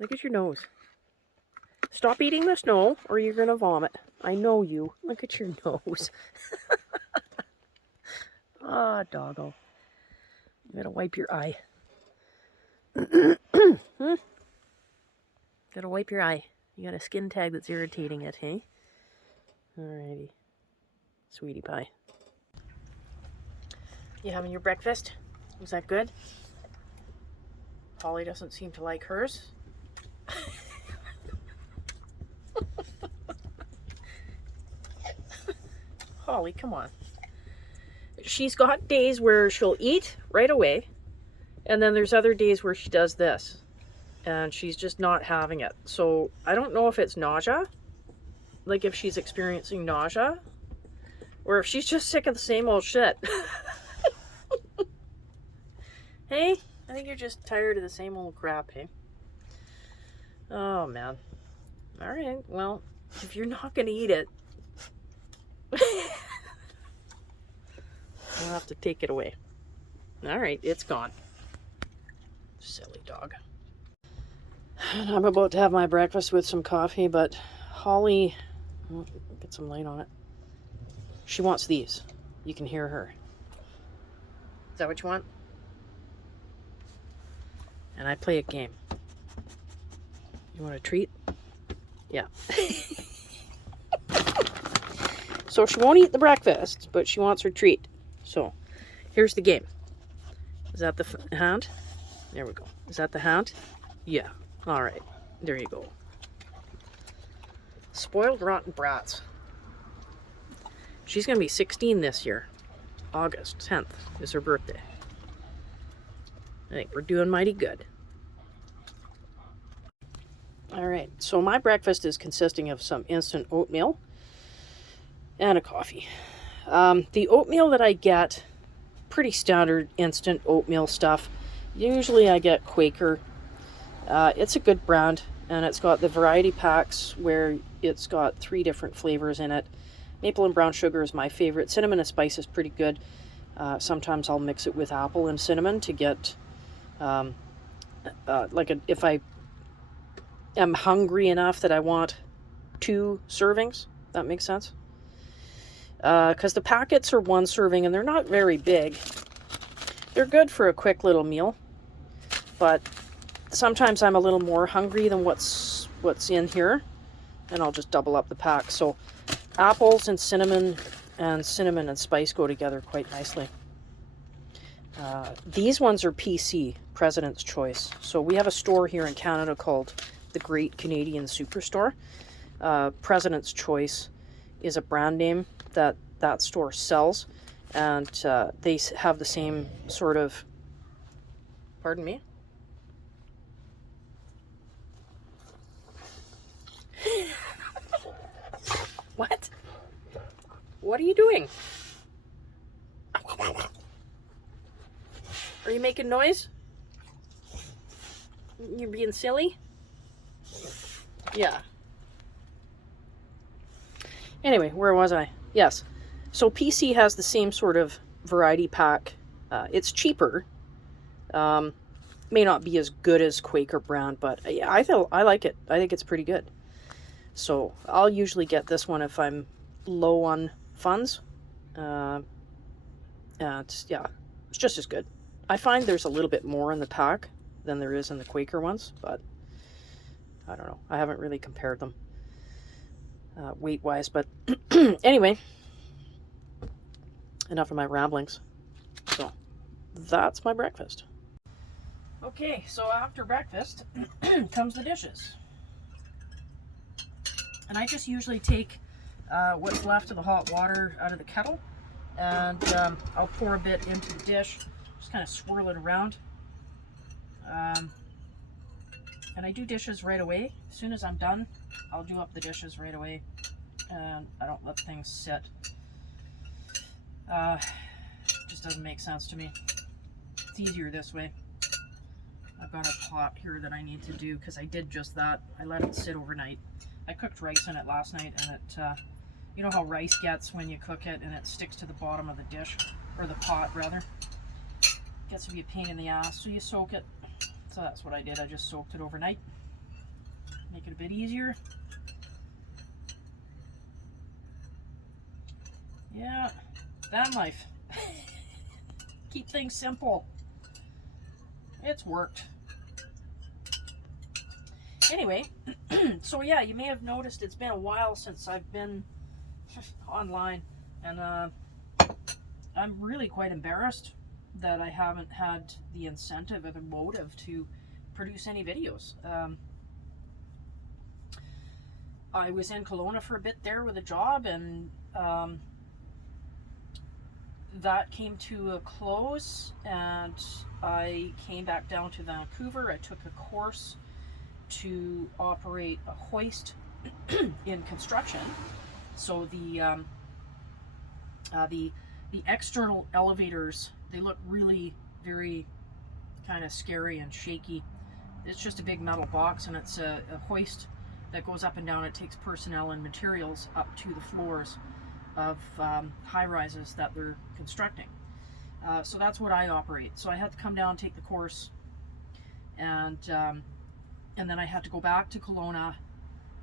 Look at your nose. Stop eating the snow or you're going to vomit. I know you. Look at your nose. Ah, doggo. You gotta wipe your eye. Gotta wipe your eye. You got a skin tag that's irritating it, hey? Alrighty. Sweetie pie. You having your breakfast? Was that good? Holly doesn't seem to like hers. Holly, come on. She's got days where she'll eat right away, and then there's other days where she does this, and she's just not having it. So I don't know if it's nausea, like if she's experiencing nausea, or if she's just sick of the same old shit. Hey, I think you're just tired of the same old crap, hey? Oh, man. All right, well, if you're not going to eat it, I'll have to take it away. All right, it's gone. Silly dog. And I'm about to have my breakfast with some coffee, but Holly, get some light on it. She wants these. You can hear her. Is that what you want? And I play a game. You want a treat? Yeah. So she won't eat the breakfast, but she wants her treat. So here's the game. Is that the hand? There we go. Is that the hand? Yeah. All right. There you go. Spoiled rotten brats. She's going to be 16 this year. August 10th is her birthday. I think we're doing mighty good. All right. So my breakfast is consisting of some instant oatmeal and a coffee. The oatmeal that I get, pretty standard instant oatmeal stuff. Usually I get Quaker. It's a good brand, and it's got the variety packs where it's got 3 different flavors in it. Maple and brown sugar is my favorite. Cinnamon and spice is pretty good. Sometimes I'll mix it with apple and cinnamon to get if I am hungry enough that I want 2 servings. That makes sense. Because the packets are 1 serving and they're not very big. They're good for a quick little meal, but sometimes I'm a little more hungry than what's in here, and I'll just double up the pack. So apples and cinnamon and spice go together quite nicely. These ones are PC, President's Choice. So we have a store here in Canada called the Great Canadian Superstore. President's Choice is a brand name that store sells, and they have the same sort of, pardon me? What? What are you doing? Are you making noise? You're being silly? Yeah. Anyway, where was I? Yes. So PC has the same sort of variety pack. It's cheaper. May not be as good as Quaker brand, but yeah, I like it. I think it's pretty good. So I'll usually get this one if I'm low on funds. And it's just as good. I find there's a little bit more in the pack than there is in the Quaker ones, but I don't know. I haven't really compared them weight-wise, but anyway, enough of my ramblings. So that's my breakfast. Okay, so after breakfast comes the dishes. And I just usually take what's left of the hot water out of the kettle, and I'll pour a bit into the dish, just kind of swirl it around. And I do dishes right away. As soon as I'm done, I'll do up the dishes right away, and I don't let things sit. Just doesn't make sense to me. It's easier this way. I've got a pot here that I need to do because I did just that. I let it sit overnight. I cooked rice in it last night, and it, you know how rice gets when you cook it and it sticks to the bottom of the dish, or the pot rather. It gets to be a pain in the ass, so you soak it. So that's what I did. I just soaked it overnight. make it a bit easier. Yeah, Vanlife. Keep things simple. It's worked. Anyway, so yeah, you may have noticed it's been a while since I've been online, and I'm really quite embarrassed that I haven't had the incentive or the motive to produce any videos. I was in Kelowna for a bit there with a job, and that came to a close, and I came back down to Vancouver. I took a course to operate a hoist in construction. So the external elevators, they look really very kind of scary and shaky. It's just a big metal box, and it's a hoist that goes up and down. It takes personnel and materials up to the floors of high rises that they're constructing. So that's what I operate. So I had to come down and take the course, and then I had to go back to Kelowna.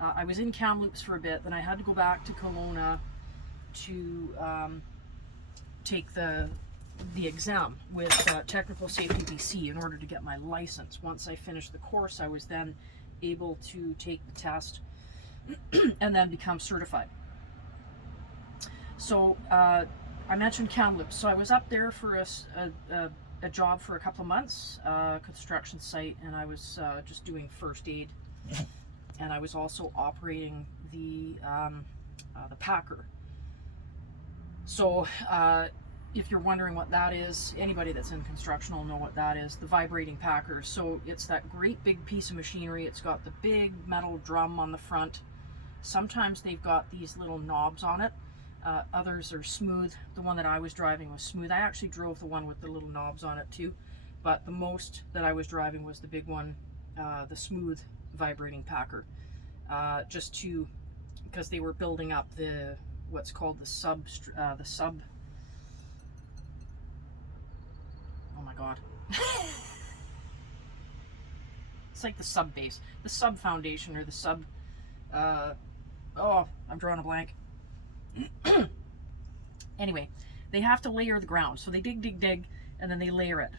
I was in Kamloops for a bit, then I had to go back to Kelowna to take the exam with Technical Safety BC in order to get my license. Once I finished the course, I was then able to take the test and then become certified. So I mentioned Kamloops. So I was up there for a job for a couple of months, construction site, and I was just doing first aid, and I was also operating the packer. So if you're wondering what that is, anybody that's in construction will know what that is, the vibrating packer. So it's that great big piece of machinery. It's got the big metal drum on the front. Sometimes they've got these little knobs on it. Others are smooth. The one that I was driving was smooth. I actually drove the one with the little knobs on it too, but the most that I was driving was the big one, the smooth vibrating packer, because they were building up what's called the sub. Oh my god. It's like the sub base, the sub foundation, or the sub. Oh, I'm drawing a blank. Anyway, they have to layer the ground. So they dig, and then they layer it.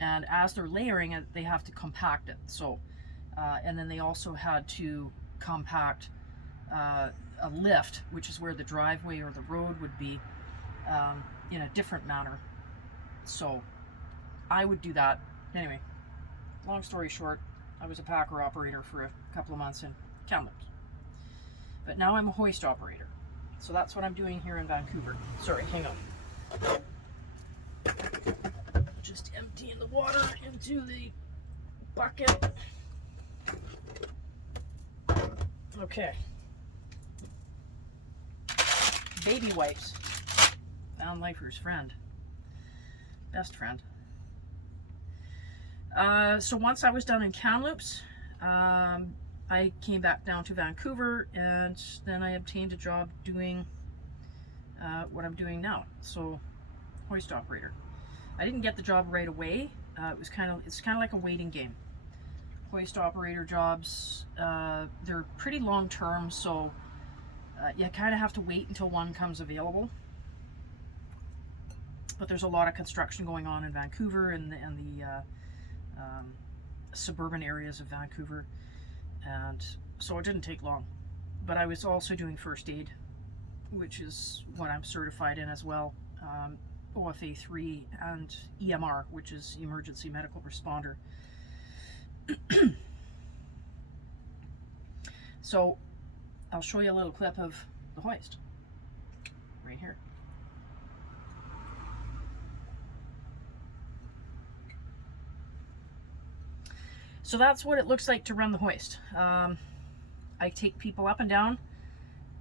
And as they're layering it, they have to compact it. So, and then they also had to compact a lift, which is where the driveway or the road would be, in a different manner. So I would do that. Anyway, long story short, I was a packer operator for a couple of months in Kamloops. But now I'm a hoist operator. So that's what I'm doing here in Vancouver. Sorry, hang on. Just emptying the water into the bucket. Okay. Baby wipes. Vanlifer's friend. Best friend. So once I was done in Kamloops, I came back down to Vancouver, and then I obtained a job doing what I'm doing now. So, hoist operator. I didn't get the job right away. It's kind of like a waiting game. Hoist operator jobs, they're pretty long term, so you kind of have to wait until one comes available. But there's a lot of construction going on in Vancouver and the suburban areas of Vancouver. And so it didn't take long. But I was also doing first aid, which is what I'm certified in as well. OFA 3 and EMR, which is Emergency Medical Responder. So I'll show you a little clip of the hoist right here. So that's what it looks like to run the hoist. I take people up and down,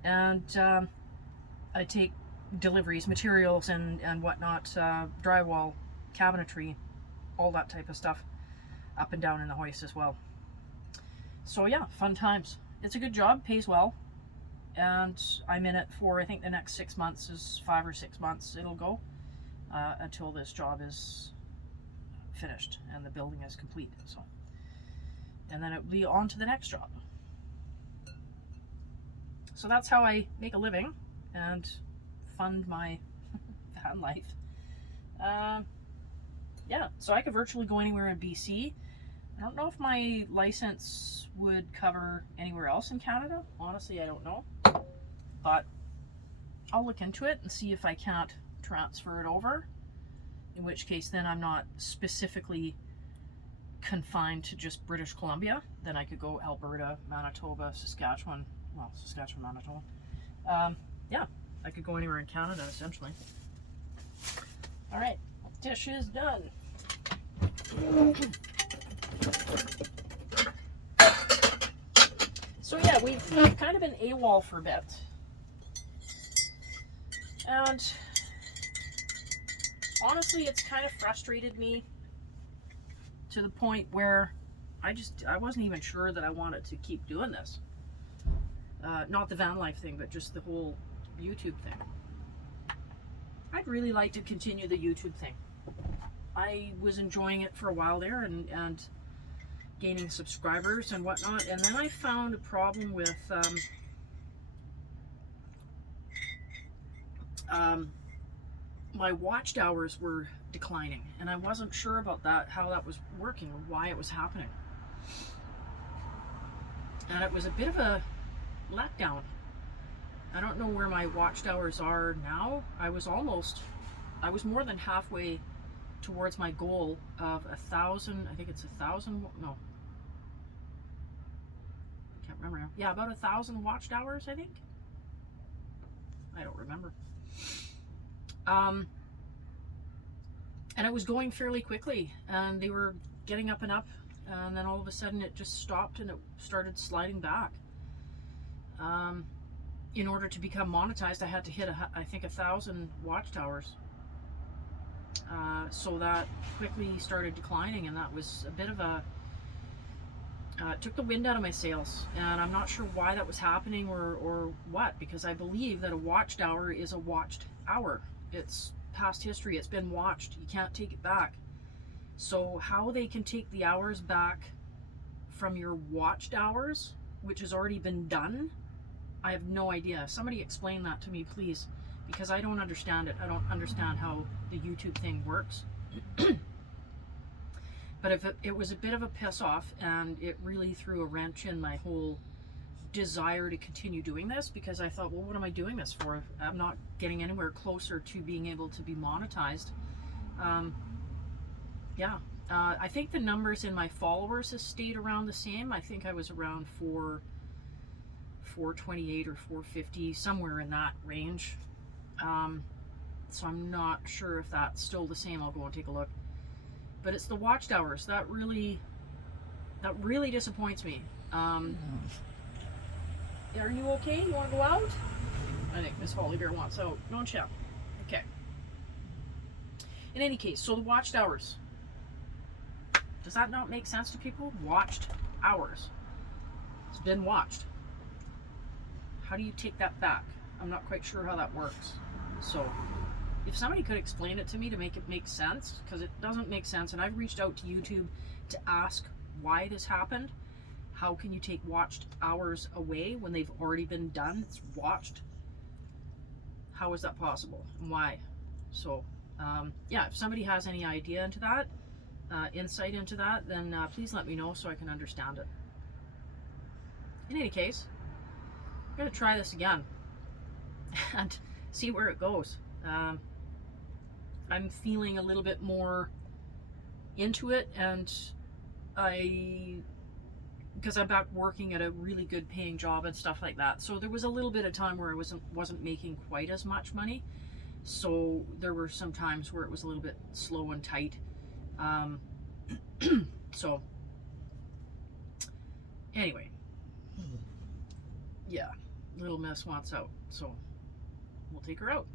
and I take deliveries, materials and whatnot, drywall, cabinetry, all that type of stuff, up and down in the hoist as well. So yeah, fun times. It's a good job, pays well, and I'm in it for, I think the next 6 months is 5 or 6 months it'll go, until this job is finished and the building is complete. So, and then it will be on to the next job. So that's how I make a living and fund my van life. Yeah, so I could virtually go anywhere in BC. I don't know if my license would cover anywhere else in Canada. Honestly, I don't know. But I'll look into it and see if I can't transfer it over. In which case, then I'm not specifically confined to just British Columbia. Then I could go Alberta, Manitoba, Saskatchewan. Well, Saskatchewan, Manitoba. Yeah, I could go anywhere in Canada, essentially. All right, dish is done. So yeah, we've kind of been AWOL for a bit. And honestly, it's kind of frustrated me to the point where I wasn't even sure that I wanted to keep doing this. Not the van life thing, but just the whole YouTube thing. I'd really like to continue the YouTube thing. I was enjoying it for a while there and gaining subscribers and whatnot, and then I found a problem with my watched hours were declining, and I wasn't sure about that, how that was working or why it was happening. And it was a bit of a letdown. I don't know where my watched hours are now. I was more than halfway towards my goal of 1,000. I think it's 1,000. No, I can't remember now. Yeah, about 1,000 watched hours, I think. I don't remember. And it was going fairly quickly, and they were getting up and up, and then all of a sudden it just stopped and it started sliding back. In order to become monetized, I had to hit, I think, 1,000 watched hours. So that quickly started declining, and that was a bit of a, it took the wind out of my sails, and I'm not sure why that was happening or what, because I believe that a watched hour is a watched hour. It's past history, it's been watched, you can't take it back. So how they can take the hours back from your watched hours, which has already been done, I have no idea. Somebody explain that to me, please, because I don't understand it. I don't understand how the YouTube thing works. But if it was a bit of a piss off, and it really threw a wrench in my whole desire to continue doing this, because I thought, well, what am I doing this for? I'm not getting anywhere closer to being able to be monetized. Yeah, I think the numbers in my followers has stayed around the same. I think I was around 428 or 450, somewhere in that range. So I'm not sure if that's still the same. I'll go and take a look. But it's the watched hours that really disappoints me. Are you okay? You want to go out? I think Miss Holly Bear wants out, don't you? Okay. In any case, so the watched hours. Does that not make sense to people? Watched hours. It's been watched. How do you take that back? I'm not quite sure how that works. So if somebody could explain it to me to make it make sense, because it doesn't make sense, and I've reached out to YouTube to ask why this happened. How can you take watched hours away when they've already been done? It's watched. How is that possible? And why? So yeah, if somebody has any idea into that, insight into that, then please let me know so I can understand it. In any case, I'm going to try this again and see where it goes. I'm feeling a little bit more into it, and because I'm back working at a really good paying job and stuff like that. So there was a little bit of time where I wasn't making quite as much money. So there were some times where it was a little bit slow and tight. So anyway, yeah, little miss wants out, so we'll take her out.